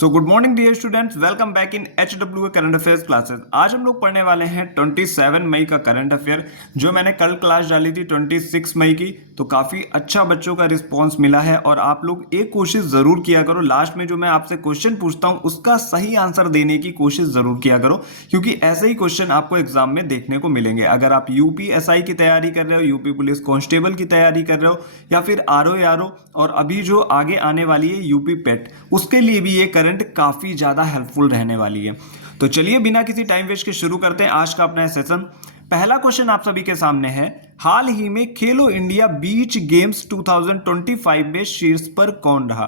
So good morning dear students, welcome back in HW current affairs classes. आज हम लोग पढ़ने वाले हैं 27 मई का करंट अफेयर, जो मैंने कल क्लास डाली थी 26 मई की। तो काफ़ी अच्छा बच्चों का रिस्पांस मिला है और आप लोग एक कोशिश ज़रूर किया करो, लास्ट में जो मैं आपसे क्वेश्चन पूछता हूँ उसका सही आंसर देने की कोशिश ज़रूर किया करो, क्योंकि ऐसे ही क्वेश्चन आपको एग्जाम में देखने को मिलेंगे। अगर आप UPSI की तैयारी कर रहे हो, यूपी पुलिस कांस्टेबल की तैयारी कर रहे हो, या फिर RO और अभी जो आगे आने वाली है यूपी पेट, उसके लिए भी ये करंट काफी ज्यादा हेल्पफुल रहने वाली है। तो चलिए बिना किसी टाइम वेस्ट के शुरू करते हैं आज का अपना सेशन। पहला क्वेश्चन आप सभी के सामने है, हाल ही में खेलो इंडिया बीच गेम्स 2025 में शीर्ष पर कौन रहा?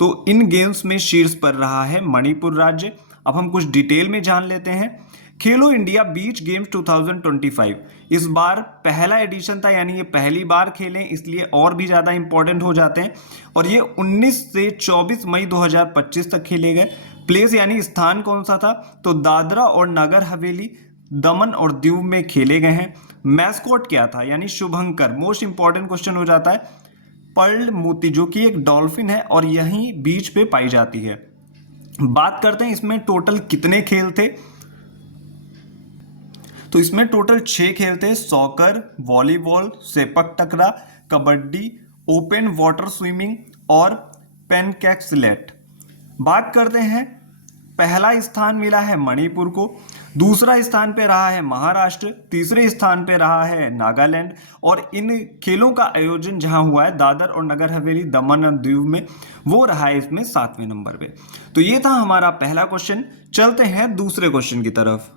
तो इन गेम्स में शीर्ष पर रहा है मणिपुर राज्य। अब हम कुछ डिटेल में जान लेते हैं। खेलो इंडिया बीच गेम्स 2025 इस बार पहला एडिशन था, यानी ये पहली बार खेलें, इसलिए और भी ज़्यादा इंपॉर्टेंट हो जाते हैं। और ये 19 से 24 मई 2025 तक खेले गए। प्लेस यानी स्थान कौन सा था? तो दादरा और नगर हवेली, दमन और दीव में खेले गए हैं। मैस्कॉट क्या था? यानी शुभंकर। मोस्ट इंपॉर्टेंट क्वेश्चन हो जाता है। पर्ल मोती, जो कि एक डॉल्फिन है और यहीं बीच पे पाई जाती है। बात करते हैं इसमें टोटल कितने खेल थे। तो इसमें टोटल 6 खेल थे: सॉकर, वॉलीबॉल, सेपक टकरा, कबड्डी, ओपन वाटर स्विमिंग और पेनकैक्सलेट। बात करते हैं, पहला स्थान मिला है मणिपुर को, दूसरा स्थान पे रहा है महाराष्ट्र, तीसरे स्थान पे रहा है नागालैंड। और इन खेलों का आयोजन जहां हुआ है दादर और नगर हवेली, दमन और दीव में, वो रहा है इसमें 7वें नंबर पे। तो ये था हमारा पहला क्वेश्चन। चलते हैं दूसरे क्वेश्चन की तरफ।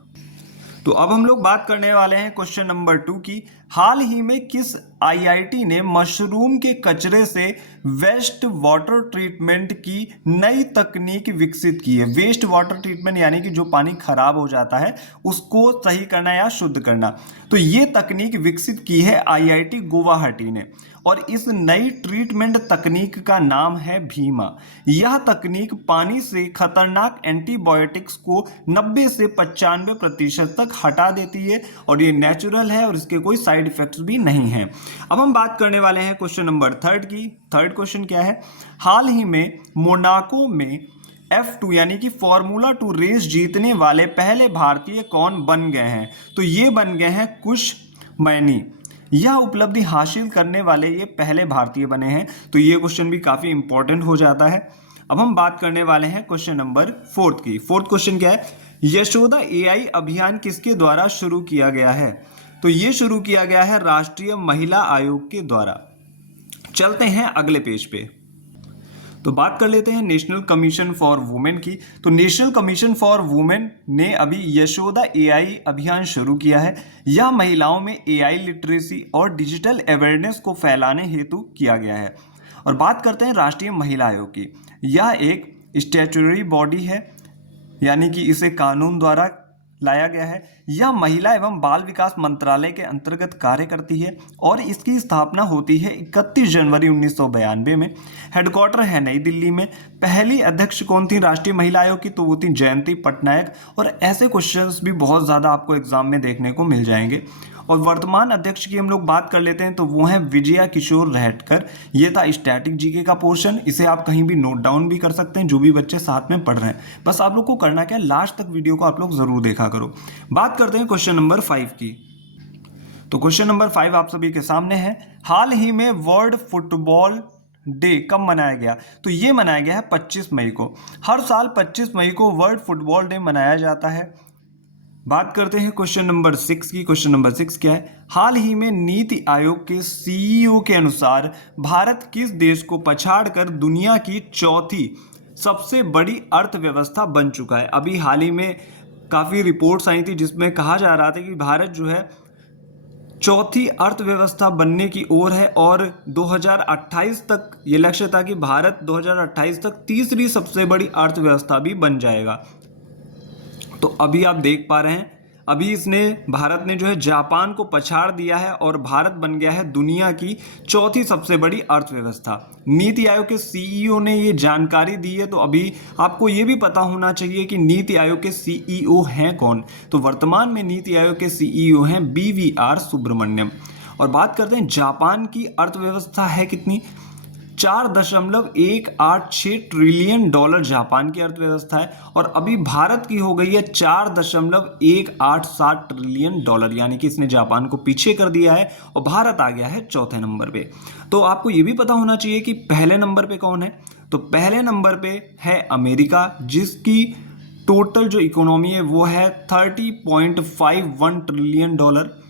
तो अब हम लोग बात करने वाले हैं क्वेश्चन नंबर 2 की। हाल ही में किस IIT ने मशरूम के कचरे से वेस्ट वाटर ट्रीटमेंट की नई तकनीक विकसित की है? वेस्ट वाटर ट्रीटमेंट यानी कि जो पानी खराब हो जाता है उसको सही करना या शुद्ध करना। तो ये तकनीक विकसित की है IIT गुवाहाटी ने, और इस नई ट्रीटमेंट तकनीक का नाम है भीमा। यह तकनीक पानी से खतरनाक एंटीबायोटिक्स को 90 से 95% तक हटा देती है, और ये नेचुरल है और इसके कोई साइड इफेक्ट्स भी नहीं हैं। अब हम बात करने वाले हैं क्वेश्चन नंबर 3 की। थर्ड क्वेश्चन क्या है? हाल ही में मोनाको में F2 यानी कि फॉर्मूला 2 रेस जीतने वाले पहले भारतीय कौन बन गए हैं? तो ये बन गए हैं कुश मैनी। यह उपलब्धि हासिल करने वाले ये पहले भारतीय बने हैं। तो ये क्वेश्चन भी काफी इंपॉर्टेंट हो जाता है। अब हम बात करने वाले हैं क्वेश्चन नंबर 4 की। फोर्थ क्वेश्चन क्या है? यशोदा AI अभियान किसके द्वारा शुरू किया गया है? तो ये शुरू किया गया है राष्ट्रीय महिला आयोग के द्वारा। चलते हैं अगले पेज पे। तो बात कर लेते हैं नेशनल कमीशन फॉर वुमेन की। तो नेशनल कमीशन फॉर वुमेन ने अभी यशोदा AI अभियान शुरू किया है। यह महिलाओं में AI लिटरेसी और डिजिटल अवेयरनेस को फैलाने हेतु किया गया है। और बात करते हैं राष्ट्रीय महिला आयोग की। यह एक स्टैट्यूटरी बॉडी है, यानी कि इसे कानून द्वारा लाया गया है। यह महिला एवं बाल विकास मंत्रालय के अंतर्गत कार्य करती है और इसकी स्थापना होती है 31 जनवरी 1992 में। हेडक्वार्टर है नई दिल्ली में। पहली अध्यक्ष कौन थी राष्ट्रीय महिला आयोग की? तो वो थी जयंती पटनायक। और ऐसे क्वेश्चंस भी बहुत ज़्यादा आपको एग्जाम में देखने को मिल जाएंगे। और वर्तमान अध्यक्ष की हम लोग बात कर लेते हैं, तो वो है विजया किशोर रहटकर। ये था स्टैटिक जीके का पोर्शन। इसे आप कहीं भी नोट डाउन भी कर सकते हैं, जो भी बच्चे साथ में पढ़ रहे हैं। बस आप लोग को करना क्या है, लास्ट तक वीडियो को आप लोग जरूर देखा करो। बात करते हैं क्वेश्चन नंबर 5 की। तो क्वेश्चन नंबर 5 आप सभी के सामने है। हाल ही में वर्ल्ड फुटबॉल डे कब मनाया गया? तो ये मनाया गया है 25 मई को। हर साल 25 मई को वर्ल्ड फुटबॉल डे मनाया जाता है। बात करते हैं क्वेश्चन नंबर 6 की। क्वेश्चन नंबर 6 क्या है? हाल ही में नीति आयोग के CEO के अनुसार भारत किस देश को पछाड़कर दुनिया की चौथी सबसे बड़ी अर्थव्यवस्था बन चुका है? अभी हाल ही में काफ़ी रिपोर्ट्स आई थी जिसमें कहा जा रहा था कि भारत जो है चौथी अर्थव्यवस्था बनने की ओर है, और 2028 तक ये लक्ष्य था कि भारत 2028 तक तीसरी सबसे बड़ी अर्थव्यवस्था भी बन जाएगा। तो अभी आप देख पा रहे हैं, अभी भारत ने जो है जापान को पछाड़ दिया है और भारत बन गया है दुनिया की चौथी सबसे बड़ी अर्थव्यवस्था। नीति आयोग के CEO ने ये जानकारी दी है। तो अभी आपको ये भी पता होना चाहिए कि नीति आयोग के CEO हैं कौन। तो वर्तमान में नीति आयोग के CEO हैं BVR सुब्रमण्यम। और बात करते हैं जापान की अर्थव्यवस्था है कितनी? 4.186 ट्रिलियन डॉलर जापान की अर्थव्यवस्था है, और अभी भारत की हो गई है 4.187 ट्रिलियन डॉलर, यानी कि इसने जापान को पीछे कर दिया है और भारत आ गया है चौथे नंबर पे। तो आपको ये भी पता होना चाहिए कि पहले नंबर पे कौन है। तो पहले नंबर पे है अमेरिका, जिसकी टोटल जो इकोनॉमी है वो है 30.51 ट्रिलियन डॉलर।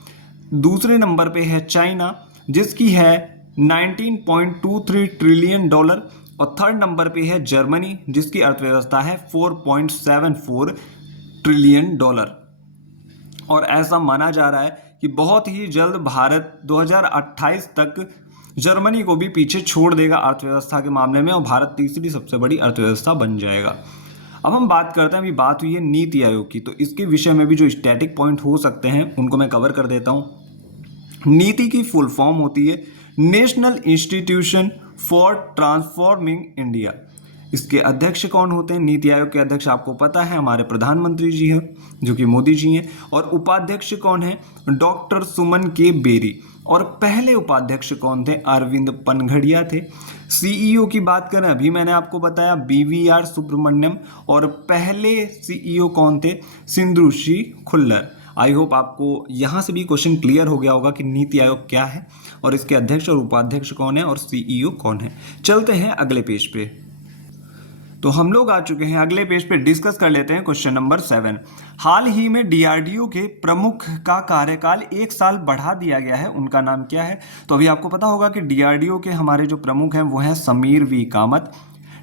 दूसरे नंबर पे है चाइना, जिसकी है 19.23 ट्रिलियन डॉलर। और थर्ड नंबर पे है जर्मनी, जिसकी अर्थव्यवस्था है 4.74 ट्रिलियन डॉलर। और ऐसा माना जा रहा है कि बहुत ही जल्द भारत 2028 तक जर्मनी को भी पीछे छोड़ देगा अर्थव्यवस्था के मामले में, और भारत तीसरी सबसे बड़ी अर्थव्यवस्था बन जाएगा। अब हम बात करते हैं, अभी बात हुई है नीति आयोग की, तो इसके विषय में भी जो स्टैटिक पॉइंट हो सकते हैं उनको मैं कवर कर देता हूँ। नीति की फुल फॉर्म होती है national institution for transforming India. इसके अध्यक्ष कौन होते हैं? नीति आयोग के अध्यक्ष आपको पता है हमारे प्रधानमंत्री जी हैं, जो कि मोदी जी हैं। और उपाध्यक्ष कौन है? डॉक्टर सुमन के बेरी। और पहले उपाध्यक्ष कौन थे? अरविंद पनघड़िया थे। सीईओ की बात करें, अभी मैंने आपको बताया BVR सुब्रमण्यम। और पहले सीईओ कौन थे? सिंधुश्री खुल्लर। आई होप आपको यहाँ से भी क्वेश्चन क्लियर हो गया होगा कि नीति आयोग क्या है और इसके अध्यक्ष और उपाध्यक्ष कौन है और सीईओ कौन है। चलते हैं अगले पेज पे। तो हम लोग आ चुके हैं अगले पेज पे, डिस्कस कर लेते हैं क्वेश्चन नंबर 7। हाल ही में DRDO के प्रमुख का कार्यकाल 1 साल बढ़ा दिया गया है, उनका नाम क्या है? तो अभी आपको पता होगा कि DRDO के हमारे जो प्रमुख हैं वो हैं समीर V कामत।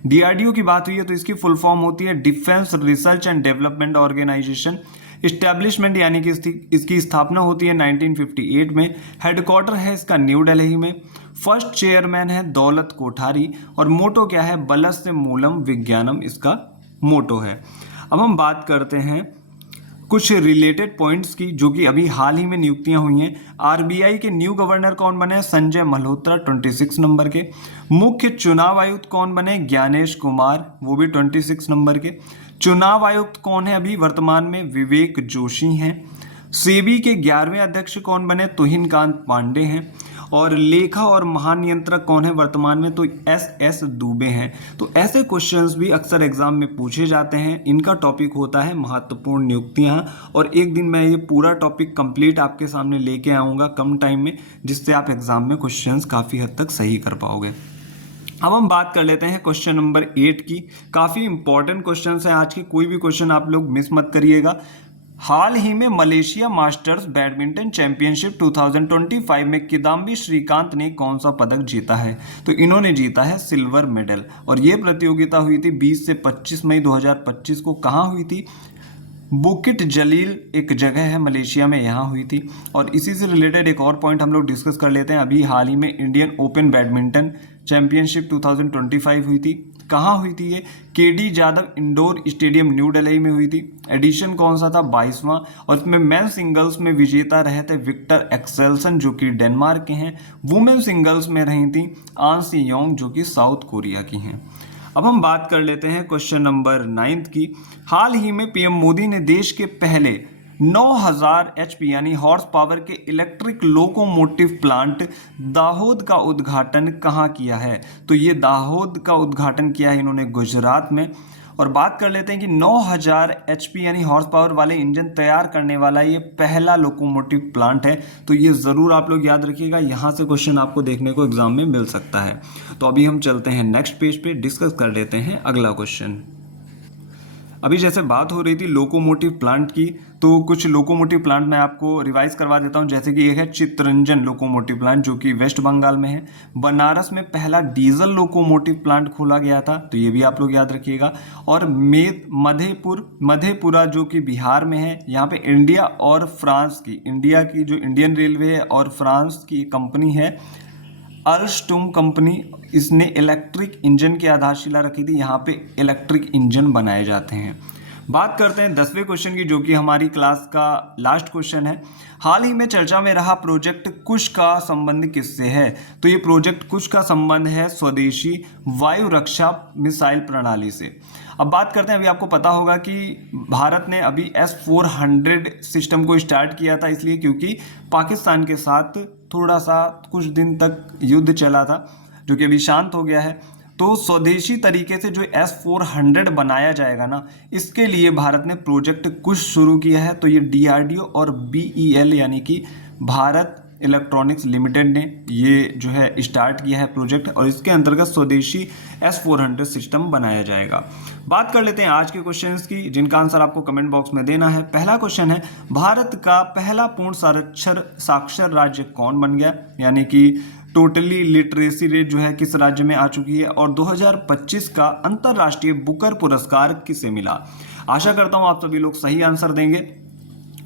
DRDO की बात हुई है तो इसकी फुल फॉर्म होती है defence research and development organisation. Establishment यानी कि इसकी स्थापना होती है 1958 में। हेडक्वार्टर है इसका न्यू दिल्ली में। फर्स्ट चेयरमैन है दौलत कोठारी। और मोटो क्या है? बलस्य मूलम विज्ञानम इसका मोटो है। अब हम बात करते हैं कुछ रिलेटेड पॉइंट्स की, जो कि अभी हाल ही में नियुक्तियां हुई हैं। RBI के न्यू गवर्नर कौन बने? संजय मल्होत्रा 26 नंबर के। मुख्य चुनाव आयुक्त कौन बने? ज्ञानेश कुमार, वो भी 26 नंबर के। चुनाव आयुक्त कौन है अभी वर्तमान में? विवेक जोशी हैं। सेबी के 11वें अध्यक्ष कौन बने? तुहिनकांत पांडे हैं। और लेखा और महानियंत्रक कौन है वर्तमान में? तो SS दुबे हैं। तो ऐसे क्वेश्चंस भी अक्सर एग्जाम में पूछे जाते हैं। इनका टॉपिक होता है महत्वपूर्ण नियुक्तियां, और एक दिन मैं ये पूरा टॉपिक कंप्लीट आपके सामने लेके आऊँगा कम टाइम में, जिससे आप एग्जाम में क्वेश्चंस काफ़ी हद तक सही कर पाओगे। अब हम बात कर लेते हैं क्वेश्चन नंबर 8 की। काफ़ी इंपॉर्टेंट क्वेश्चन है आज की, कोई भी क्वेश्चन आप लोग मिस मत करिएगा। हाल ही में मलेशिया मास्टर्स बैडमिंटन चैंपियनशिप 2025 में किदाम्बी श्रीकांत ने कौन सा पदक जीता है? तो इन्होंने जीता है सिल्वर मेडल। और ये प्रतियोगिता हुई थी 20 से 25 मई 2025 को। कहाँ हुई थी? बुकिट जलील एक जगह है मलेशिया में, यहाँ हुई थी। और इसी से रिलेटेड एक और पॉइंट हम लोग डिस्कस कर लेते हैं। अभी हाल ही में इंडियन ओपन बैडमिंटन चैंपियनशिप 2025 हुई थी। कहाँ हुई थी ये? KD Jadhav indoor stadium new Delhi में हुई थी। एडिशन कौन सा था? 22वां। और इसमें मेन सिंगल्स में विजेता रहे थे विक्टर एक्सेल्सन, जो कि डेनमार्क के हैं। वुमेन सिंगल्स में रही थी आन सी योंग, जो कि साउथ कोरिया की हैं। अब हम बात कर लेते हैं क्वेश्चन नंबर 9 की। हाल ही में PM मोदी ने देश के पहले 9000 HP यानी हॉर्स पावर के इलेक्ट्रिक लोकोमोटिव प्लांट दाहोद का उद्घाटन कहाँ किया है? तो ये दाहोद का उद्घाटन किया है इन्होंने गुजरात में। और बात कर लेते हैं कि 9000 HP यानी हॉर्स पावर वाले इंजन तैयार करने वाला ये पहला लोकोमोटिव प्लांट है। तो ये ज़रूर आप लोग याद रखिएगा, यहाँ से क्वेश्चन आपको देखने को एग्जाम में मिल सकता है। तो अभी हम चलते हैं नेक्स्ट पेज पे, डिस्कस कर लेते हैं अगला क्वेश्चन। अभी जैसे बात हो रही थी लोकोमोटिव प्लांट की, तो कुछ लोकोमोटिव प्लांट मैं आपको रिवाइज करवा देता हूं। जैसे कि एक है चित्तरंजन लोकोमोटिव प्लांट, जो कि वेस्ट बंगाल में है। बनारस में पहला डीजल लोकोमोटिव प्लांट खोला गया था, तो ये भी आप लोग याद रखिएगा। और मधेपुरा जो कि बिहार में है, यहाँ पे इंडिया और फ्रांस की, इंडिया की जो इंडियन रेलवे है और फ्रांस की कंपनी है अल्स्टोम कंपनी, इसने इलेक्ट्रिक इंजन की आधारशिला रखी थी। यहाँ पे इलेक्ट्रिक इंजन बनाए जाते हैं। बात करते हैं 10वें क्वेश्चन की, जो कि हमारी क्लास का लास्ट क्वेश्चन है। हाल ही में चर्चा में रहा प्रोजेक्ट कुश का संबंध किससे है? तो ये प्रोजेक्ट कुश का संबंध है स्वदेशी वायु रक्षा मिसाइल प्रणाली से। अब बात करते हैं, अभी आपको पता होगा कि भारत ने अभी S-400 सिस्टम को स्टार्ट किया था, इसलिए क्योंकि पाकिस्तान के साथ थोड़ा सा कुछ दिन तक युद्ध चला था। जो कि अभी शांत हो गया है। तो स्वदेशी तरीके से जो S-400 बनाया जाएगा ना, इसके लिए भारत ने प्रोजेक्ट कुछ शुरू किया है। तो ये DRDO और BEL यानी कि भारत इलेक्ट्रॉनिक्स लिमिटेड ने ये जो है स्टार्ट किया है प्रोजेक्ट, और इसके अंतर्गत स्वदेशी S-400 सिस्टम बनाया जाएगा। बात कर लेते हैं आज के क्वेश्चंस की, जिनका आंसर आपको कमेंट बॉक्स में देना है। पहला क्वेश्चन है, भारत का पहला पूर्ण साक्षर राज्य कौन बन गया, यानी कि टोटली लिटरेसी रेट जो है किस राज्य में आ चुकी है, और 2025 का अंतरराष्ट्रीय बुकर पुरस्कार किसे मिला। आशा करता हूं आप सभी लोग सही आंसर देंगे।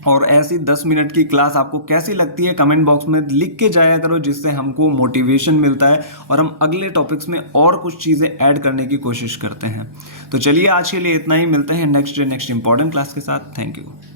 और ऐसी 10 मिनट की क्लास आपको कैसी लगती है कमेंट बॉक्स में लिख के जाया करो, जिससे हमको मोटिवेशन मिलता है और हम अगले टॉपिक्स में और कुछ चीज़ें ऐड करने की कोशिश करते हैं। तो चलिए आज के लिए इतना ही, मिलते हैं नेक्स्ट इंपॉर्टेंट क्लास के साथ। Thank you.